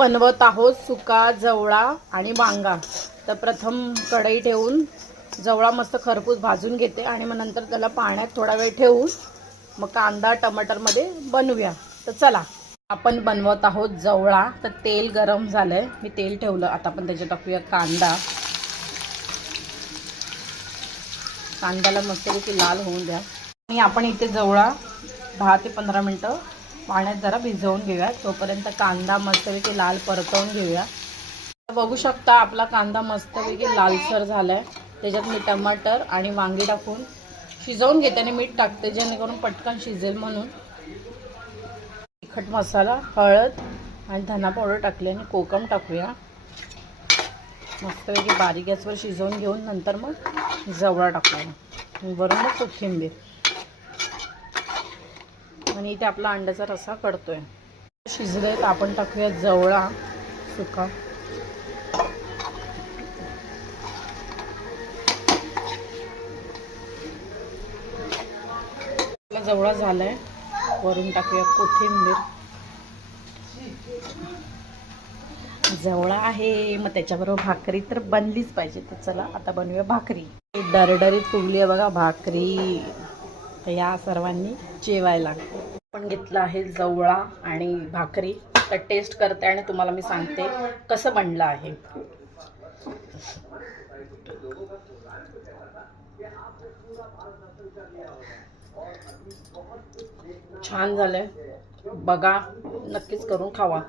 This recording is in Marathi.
बनवत आहोत सुका जवळा आणि वांगा। तर प्रथम कढई ठेवून जवळा मस्त खरपूस भाजून घेते आणि मग नंतर त्याला पाण्यात थोडा वेळ ठेवून मग कांदा टमाटरमध्ये बनवूया। तर चला आपण बनवत आहोत जवळा। तर तेल गरम झालंय, मी तेल ठेवलं, आता आपण त्याच्यात टाकूया कांदा। कांद्याला मस्तपैकी लाल होऊन द्या आणि आपण इथे जवळा 10 ते 15 मिनिटं पाण्यात जरा भिजवून घेऊया। तोपर्यंत कांदा मस्तपैकी लाल परतवून घेऊया। बघू शकता आपला कांदा मस्तपैकी लालसर झालाय। त्याच्यात मी टमाटर आणि वांगी टाकून शिजवून घेते आणि मीठ टाकते जेणेकरून पटकन शिजेल म्हणून। तिखट मसाला, हळद आणि धना पावडर टाकले आणि कोकम टाकूया। मस्तपैकी बारीक गॅसवर शिजवून घेऊन नंतर मग जवळा टाकूया, वरून मग कोथिंबीर आणि इथे आपला अंड्याचा रस्सा कडतोय। शिजले तर आपण टाकूया जवळा सुका। आपला जवळा झालाय, वरून टाकूया कोथिंबीर। जवळा आहे मग त्याच्याबरोबर भाकरी तर बनलीच पाहिजे। तर चला आता बनवूया भाकरी। डरडरीत फुगली आहे बघा भाकरी। तर या सर्वांनी जेवायला। आपण घेतलं आहे जवळा आणि भाकरी। तर टेस्ट करते आणि तुम्हाला मी सांगते कसं बनलं आहे। छान झालंय, बघा नक्कीच करून खावा।